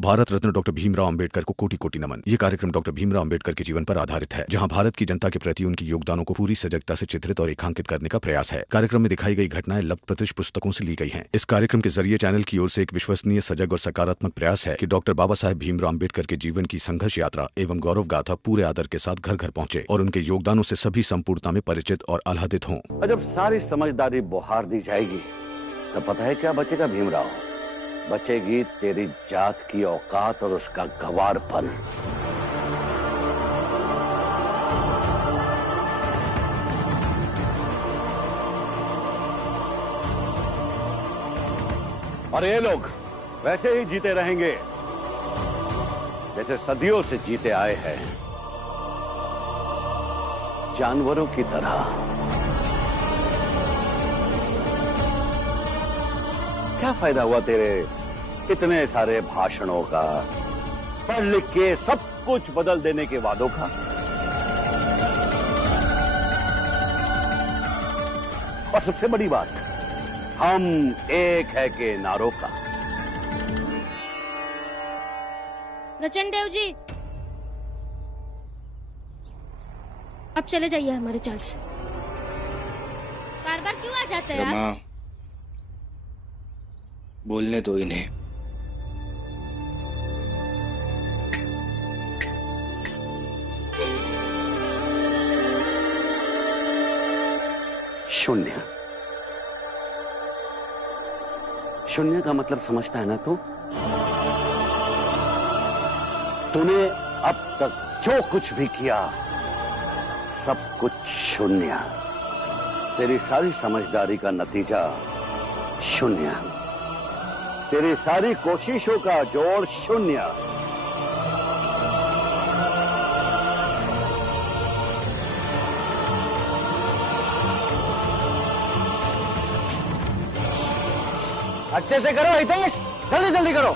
Bharat Ratna doctor Bhimrao Ambedkar को कोटि कोटि नमन। ये कार्यक्रम डॉक्टर भीमराव अंबेडकर के जीवन पर आधारित है, जहां भारत की जनता के प्रति उनके योगदानों को पूरी सजगता से चित्रित और रेखांकित करने का प्रयास है। कार्यक्रम में दिखाई गई घटनाएं लब्ध पुस्तकों से ली गई हैं। इस कार्यक्रम के जरिए चैनल की ओर से एक विश्वसनीय, सजग और सकारात्मक प्रयास है कि डॉक्टर बाबा साहेब भीमराव अंबेडकर के जीवन की संघर्ष यात्रा एवं गौरव गाथा पूरे आदर के साथ घर घर पहुंचे और उनके योगदानों से सभी संपूर्णता में परिचित और आह्लादित हों। और जब सारी समझदारी बुहार दी जाएगी तो पता है क्या बचेगा भीमराव? बचेगी तेरी जात की औकात और उसका गंवारपन। और ये लोग वैसे ही जीते रहेंगे जैसे सदियों से जीते आए हैं, जानवरों की तरह। क्या फायदा हुआ तेरे इतने सारे भाषणों का, पढ़ लिख के सब कुछ बदल देने के वादों का? और सबसे बड़ी बात, हम एक है के नारों का। रचन देव जी, अब चले जाइए हमारे चाल से। बार बार क्यों आ जाते हैं यार? बोलने दो इन्हें। शून्य। शून्य का मतलब समझता है ना तू? तूने अब तक जो कुछ भी किया सब कुछ शून्य। तेरी सारी समझदारी का नतीजा शून्य। तेरी सारी कोशिशों का जोड़ शून्य। अच्छे से करो हितेश, जल्दी जल्दी करो।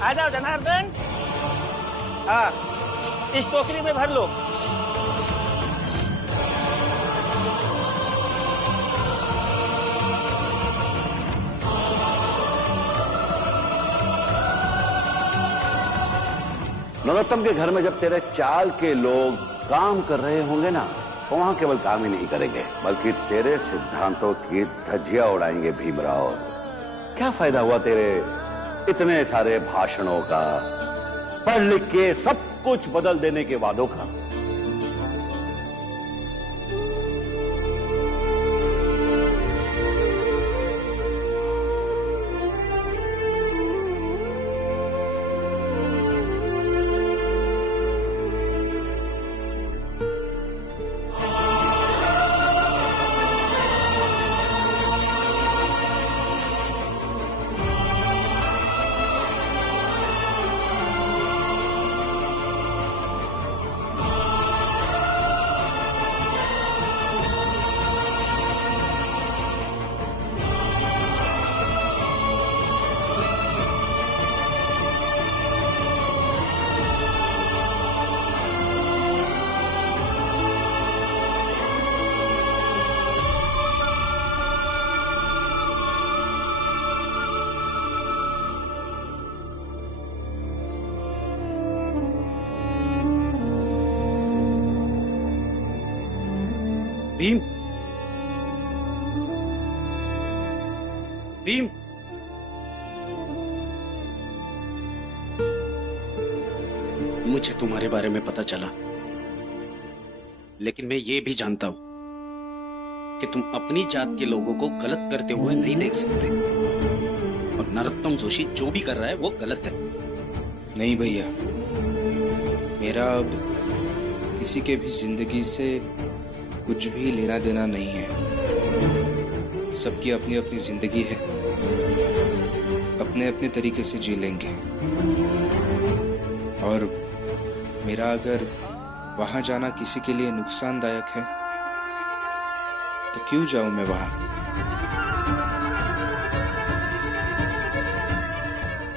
आ जाओ जनार्दन। हाँ, इस टोकरी में भर लो। नरोत्तम के घर में जब तेरे चाल के लोग काम कर रहे होंगे ना, तो वहां केवल काम ही नहीं करेंगे बल्कि तेरे सिद्धांतों की धज्जियां उड़ाएंगे भीमराव। क्या फायदा हुआ तेरे इतने सारे भाषणों का, पढ़ लिख के सब कुछ बदल देने के वादों का? भीम, भीम, मुझे तुम्हारे बारे में पता चला, लेकिन मैं ये भी जानता हूं कि तुम अपनी जात के लोगों को गलत करते हुए नहीं देख सकते। और नरोत्तम जोशी जो भी कर रहा है वो गलत है। नहीं भैया, मेरा अब किसी के भी जिंदगी से कुछ भी लेना देना नहीं है। सबकी अपनी अपनी जिंदगी है, अपने अपने तरीके से जी लेंगे। और मेरा अगर वहां जाना किसी के लिए नुकसानदायक है तो क्यों जाऊं मैं वहां?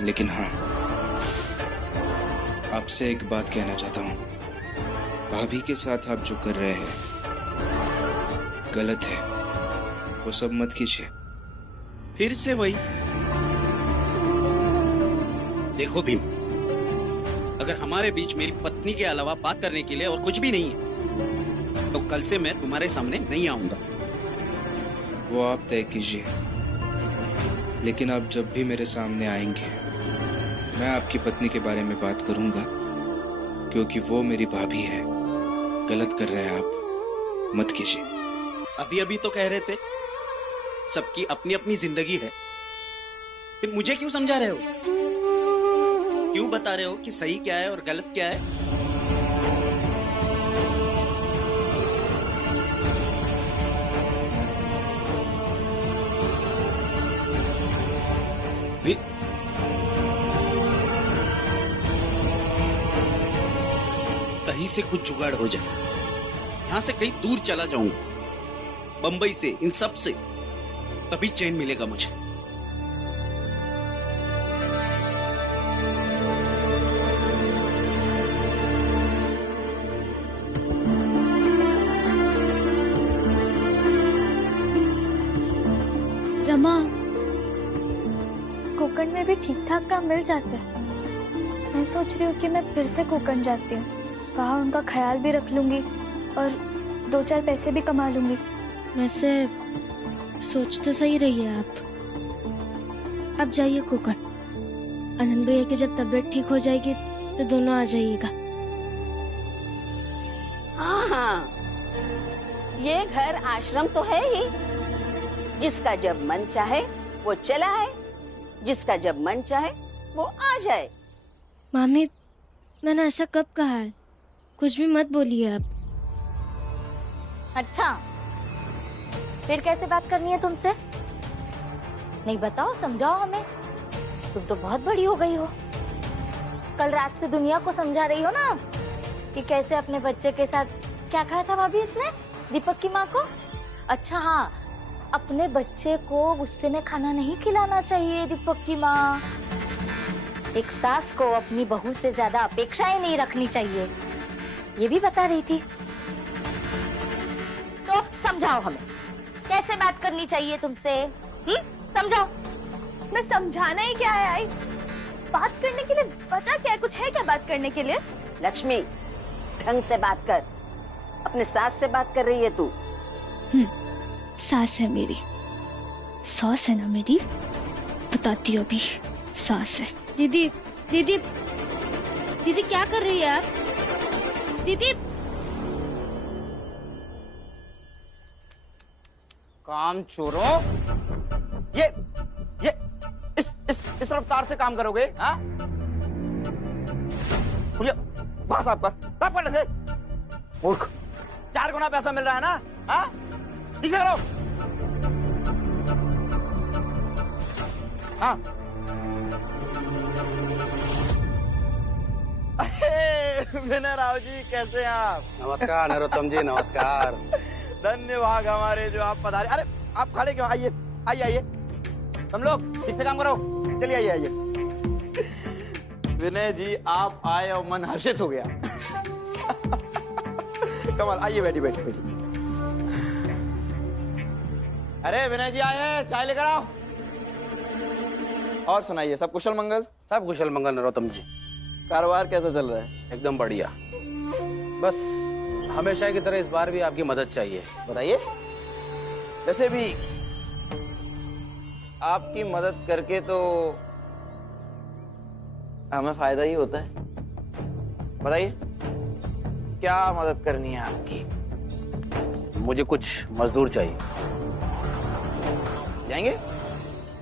लेकिन हाँ, आपसे एक बात कहना चाहता हूं। भाभी के साथ आप जो कर रहे हैं गलत है, वो सब मत कीजिए। फिर से वही, देखो भीम, अगर हमारे बीच मेरी पत्नी के अलावा बात करने के लिए और कुछ भी नहीं है तो कल से मैं तुम्हारे सामने नहीं आऊंगा। वो आप तय कीजिए, लेकिन आप जब भी मेरे सामने आएंगे मैं आपकी पत्नी के बारे में बात करूंगा, क्योंकि वो मेरी भाभी है। गलत कर रहे हैं आप, मत कीजिए। अभी अभी तो कह रहे थे सबकी अपनी अपनी जिंदगी है, फिर मुझे क्यों समझा रहे हो? क्यों बता रहे हो कि सही क्या है और गलत क्या है? कहीं से कुछ जुगाड़ हो जाए, यहां से कहीं दूर चला जाऊंगा, बंबई से, इन सब से, तभी चैन मिलेगा मुझे। रमा, कोकण में भी ठीक ठाक काम मिल जाता है। मैं सोच रही हूँ कि मैं फिर से कोकण जाती हूँ, वहाँ उनका ख्याल भी रख लूंगी और 2-4 पैसे भी कमा लूंगी। वैसे सोच तो सही रही है आप। अब जाइए कोकण। आनंद भैया की जब तबीयत ठीक हो जाएगी तो दोनों आ जाइएगा। हाँ, ये घर आश्रम तो है ही। जिसका जब मन चाहे वो चला है, जिसका जब मन चाहे वो आ जाए। मामी, मैंने ऐसा कब कहा है? कुछ भी मत बोलिए आप। अच्छा, फिर कैसे बात करनी है तुमसे? नहीं बताओ, समझाओ हमें। तुम तो बहुत बड़ी हो गई हो। कल रात से दुनिया को समझा रही हो ना कि कैसे अपने बच्चे के साथ क्या खाया था भाभी इसने, दीपक की माँ को। अच्छा हाँ, अपने बच्चे को गुस्से में खाना नहीं खिलाना चाहिए दीपक की माँ। एक सास को अपनी बहू से ज्यादा अपेक्षाएं नहीं रखनी चाहिए, ये भी बता रही थी। तो समझाओ हमें, कैसे बात करनी चाहिए तुमसे? समझाओ। इसमें समझाना ही क्या है आई? बात करने के लिए बचा क्या है? कुछ है क्या बात करने के लिए? लक्ष्मी, ढंग से बात कर। अपने सास से बात कर रही है तू। सास है मेरी, सास है ना मेरी, बताती हूँ अभी। सास है। दीदी, दीदी, दीदी क्या कर रही है आप? दीदी, काम चोरों, ये इस रफ्तार से काम करोगे? हाँ, मुझे बस आप कर से मूर्ख। 4 गुना पैसा मिल रहा है ना? हाँ, ठीक से करो। हाँ, विनय राव जी, कैसे हैं आप? नमस्कार नरोत्तम जी, नमस्कार। धन्यवाद हमारे जो आप पधारे। अरे आप खड़े क्यों? आइए आइए आइए, तुम लोग ठीक से काम करो। चलिए आइए आइए। विनय जी आप आए और मन हर्षित हो गया। कमाल, आइए बैठिए बैठिए बैठिए। अरे विनय जी आए हैं, चाय लेकर आओ। और सुनाइए, सब कुशल मंगल? सब कुशल मंगल नरोत्तम जी। कारोबार कैसा चल रहा है? एकदम बढ़िया। बस हमेशा की तरह इस बार भी आपकी मदद चाहिए। बताइए। वैसे भी आपकी मदद करके तो हमें फायदा ही होता है। बताइए क्या मदद करनी है आपकी? मुझे कुछ मजदूर चाहिए। जाएंगे?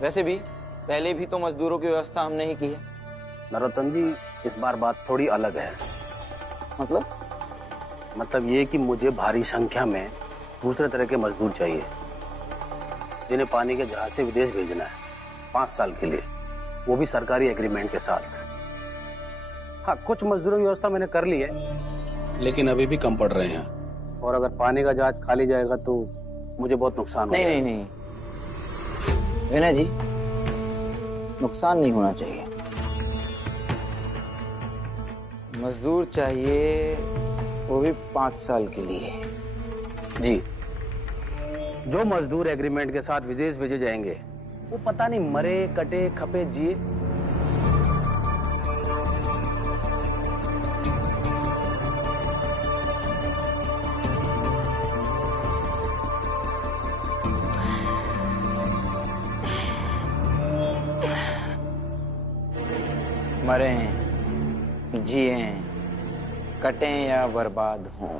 वैसे भी पहले भी तो मजदूरों की व्यवस्था हमने ही की है। नरोत्तम जी, इस बार बात थोड़ी अलग है। मतलब ये कि मुझे भारी संख्या में दूसरे तरह के मजदूर चाहिए, जिन्हें पानी के जहाज से विदेश भेजना है 5 साल के लिए, वो भी सरकारी एग्रीमेंट के साथ। हाँ, कुछ मजदूरों की व्यवस्था मैंने कर ली है, लेकिन अभी भी कम पड़ रहे हैं। और अगर पानी का जहाज खाली जाएगा तो मुझे बहुत नुकसान होगा। नहीं, विनय जी, नुकसान नहीं होना चाहिए। मजदूर चाहिए, वो भी 5 साल के लिए। जी, जो मजदूर एग्रीमेंट के साथ विदेश भेजे जाएंगे वो पता नहीं मरे कटे खपे जिए मरें, जिएं, कटें या बर्बाद हों,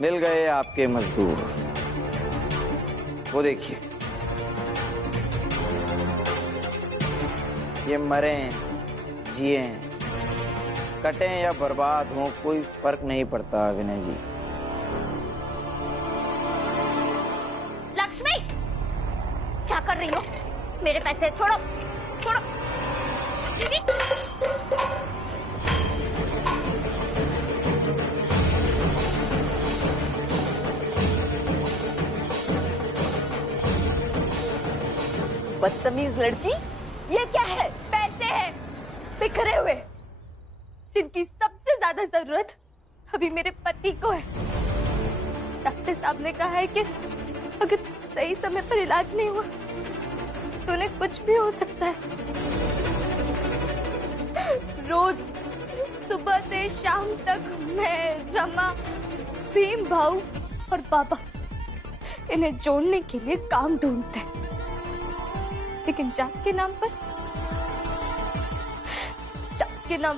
मिल गए आपके मजदूर। वो देखिए, ये मरें, जिएं, कटें या बर्बाद हों, कोई फर्क नहीं पड़ता विनय जी। लक्ष्मी, क्या कर रही हो? मेरे पैसे छोड़ो, छोड़ो। बदतमीज लड़की, ये क्या है? पैसे हैं बिखरे हुए, जिनकी सबसे ज्यादा जरूरत अभी मेरे पति को है। डॉक्टर साहब ने कहा है कि अगर सही समय पर इलाज नहीं हुआ तो उन्हें कुछ भी हो सकता है। रोज सुबह से शाम तक मैं, रमा, भीम भाऊ और बाबा इन्हें जोड़ने के लिए काम ढूंढते हैं, लेकिन जात के नाम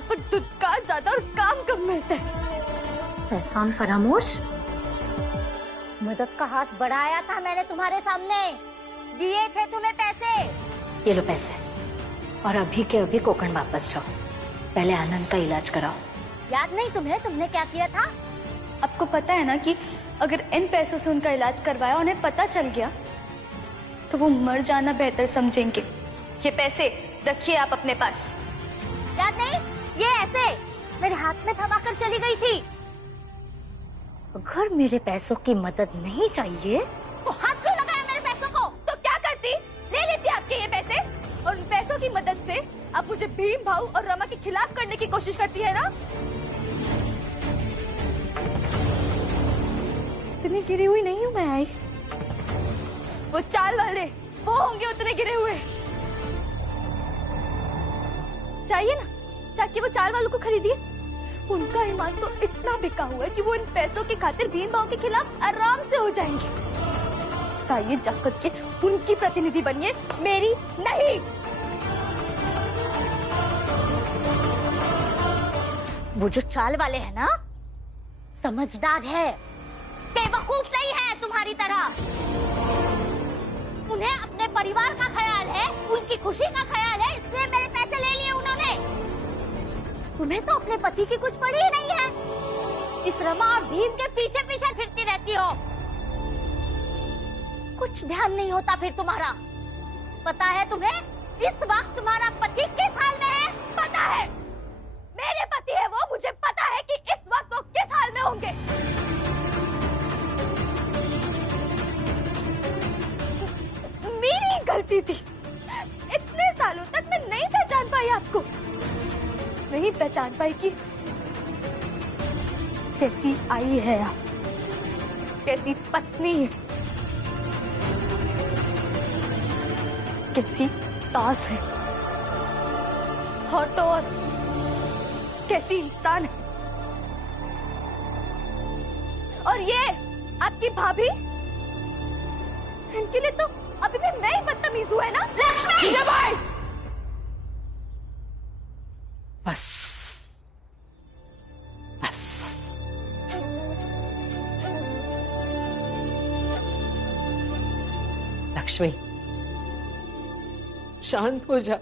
पर दुत्कार ज्यादा और काम कम मिलता है। एहसान फरामोश, मदद का हाथ बढ़ाया था मैंने तुम्हारे सामने, दिए थे तुम्हें पैसे। ये लो पैसे, और अभी के अभी कोकण वापस जाओ। पहले आनंद का इलाज कराओ। याद नहीं तुम्हें, तुमने क्या किया था? आपको पता है ना कि अगर इन पैसों से उनका इलाज करवाया, उन्हें पता चल गया तो वो मर जाना बेहतर समझेंगे। ये पैसे रखिए आप अपने पास। याद नहीं, ये ऐसे मेरे हाथ में थमा कर चली गई थी। अगर मेरे पैसों की मदद नहीं चाहिए तो हाथ क्यों लगाया मेरे पैसों को? तो क्या करती? ले लेती आपके ये पैसे, और उन पैसों की मदद से आप मुझे भीम भाऊ और रमा के खिलाफ करने की कोशिश करती है ना? इतनी गिरी हुई नहीं हूँ मैं आई। वो चाल वाले वो होंगे उतने गिरे हुए। चाहिए ना, जाके वो चाल वालों को खरीदिए। उनका ईमान तो इतना बिका हुआ है कि वो इन पैसों की खातिर भीम भाव के खिलाफ आराम से हो जाएंगे। चाहिए जाकर के उनकी प्रतिनिधि बनिए, मेरी नहीं। वो जो चाल वाले हैं ना, समझदार है, बेवकूफ नहीं है तुम्हारी तरह। उन्हें अपने परिवार का ख्याल है, उनकी खुशी का ख्याल है, इसलिए मेरे पैसे ले लिए उन्होंने। तुम्हें तो अपने पति की कुछ पड़ी ही नहीं है। इस रमा और भीम के पीछे पीछे फिरती रहती हो, कुछ ध्यान नहीं होता फिर तुम्हारा। पता है तुम्हें इस वक्त तुम्हारा पति किस हाल में है? पता है, मेरे पति है वो, मुझे पता है कि इस वक्त वो किस हाल में होंगे। मेरी गलती थी, इतने सालों तक मैं नहीं पहचान पाई आपको, नहीं पहचान पाई कि कैसी आई है आप, कैसी पत्नी है, कैसी सास है, और तो और कैसी इंसान है। और ये आपकी भाभी, इनके लिए तो अभी भी मैं ही बदतमीज हूँ, है ना? लक्ष्मी! बस बस, लक्ष्मी शांत हो जा।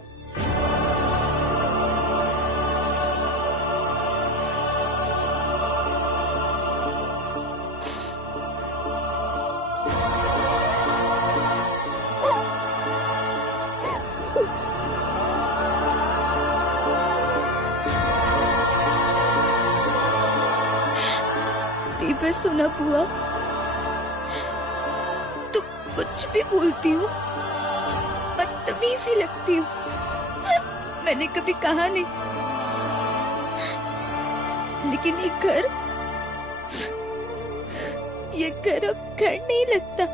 बस सुना बुआ, तू कुछ भी बोलती हो, बदतमीज सी लगती हो। मैंने कभी कहा नहीं, लेकिन ये घर अब घर नहीं लगता।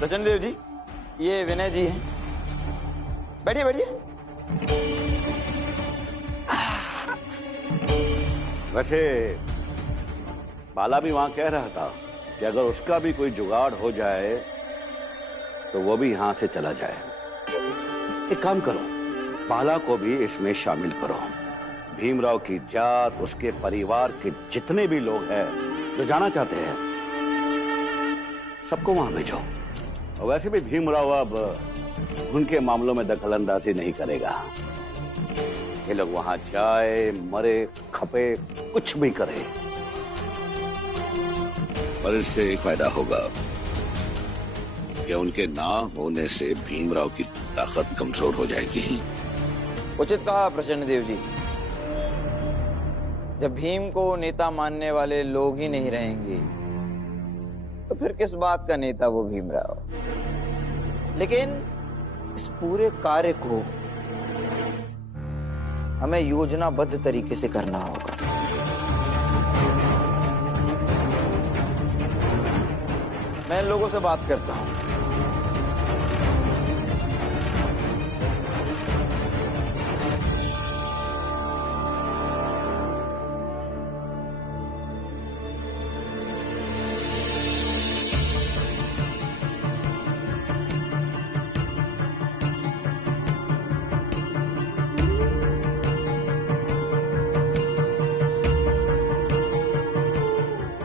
प्रचंड देव जी, ये विनय जी हैं। बैठिए बैठिए। वैसे बाला भी वहां कह रहा था कि अगर उसका भी कोई जुगाड़ हो जाए तो वो भी यहां से चला जाए। एक काम करो, बाला को भी इसमें शामिल करो। भीमराव की जात, उसके परिवार के जितने भी लोग हैं जो जाना चाहते हैं, सबको वहां भेजो। और वैसे भी भीमराव अब उनके मामलों में दखल अंदाजी नहीं करेगा। ये लोग वहां जाए, मरे, खपे, कुछ भी करे, पर इससे एक फायदा होगा कि उनके ना होने से भीमराव की ताकत कमजोर हो जाएगी। उचित कहा प्रचंड देव जी। जब भीम को नेता मानने वाले लोग ही नहीं रहेंगे तो फिर किस बात का नेता वो भीमराव। लेकिन इस पूरे कार्य को हमें योजनाबद्ध तरीके से करना होगा। मैं इन लोगों से बात करता हूं।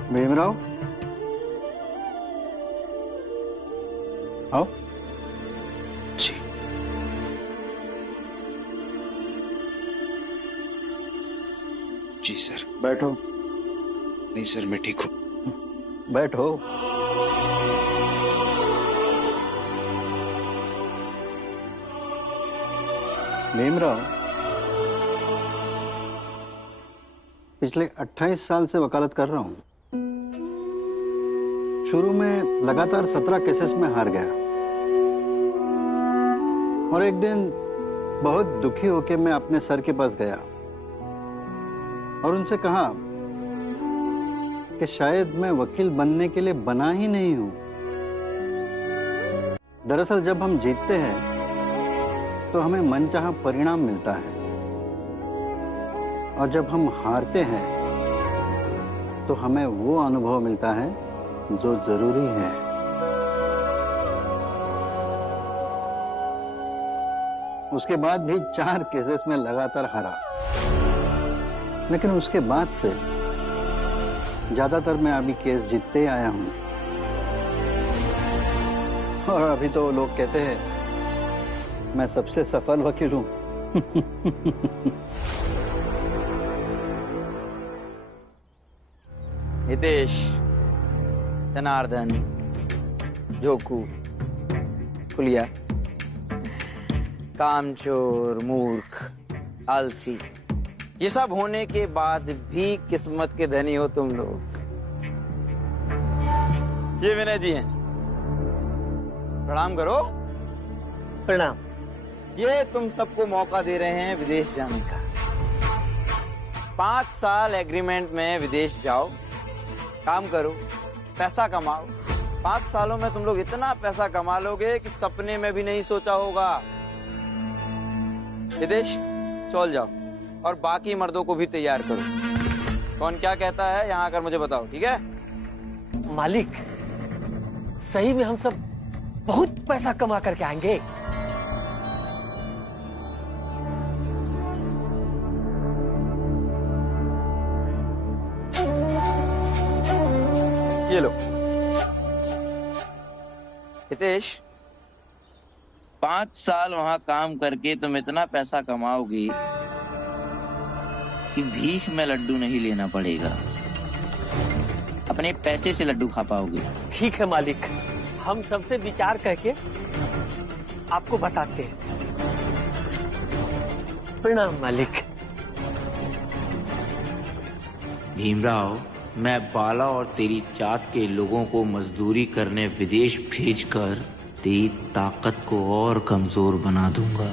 भीमराव, आओ। जी। जी सर। बैठो। नहीं सर, मैं ठीक हूँ। बैठो। भीमराव, पिछले 28 साल से वकालत कर रहा हूँ। शुरू में लगातार 17 केसेस में हार गया और एक दिन बहुत दुखी होकर मैं अपने सर के पास गया और उनसे कहा कि शायद मैं वकील बनने के लिए बना ही नहीं हूं। दरअसल जब हम जीतते हैं तो हमें मनचाहा परिणाम मिलता है और जब हम हारते हैं तो हमें वो अनुभव मिलता है जो जरूरी है। उसके बाद भी 4 केसेस में लगातार हारा, लेकिन उसके बाद से ज्यादातर मैं अभी केस जीतते ही आया हूं। और अभी तो लोग कहते हैं मैं सबसे सफल वकील हूं। हितेश, जनार्दन, जोकू, फुलिया, कामचोर, मूर्ख, आलसी, ये सब होने के बाद भी किस्मत के धनी हो तुम लोग। ये विनय जी हैं, प्रणाम करो। प्रणाम। ये तुम सबको मौका दे रहे हैं विदेश जाने का। 5 साल एग्रीमेंट में विदेश जाओ, काम करो, पैसा कमाओ। 5 सालों में तुम लोग इतना पैसा कमा लोगे कि सपने में भी नहीं सोचा होगा। विदेश चल जाओ और बाकी मर्दों को भी तैयार करो। कौन क्या कहता है यहाँ आकर मुझे बताओ, ठीक है? मालिक, सही में हम सब बहुत पैसा कमा करके आएंगे। ये लो हितेश, 5 साल वहां काम करके तुम इतना पैसा कमाओगी कि भीख में लड्डू नहीं लेना पड़ेगा, अपने पैसे से लड्डू खा पाओगे। ठीक है मालिक, हम सबसे विचार करके आपको बताते हैं। प्रणाम मालिक। भीमराव, मैं बाला और तेरी जात के लोगों को मजदूरी करने विदेश भेजकर तेरी ताकत को और कमजोर बना दूंगा।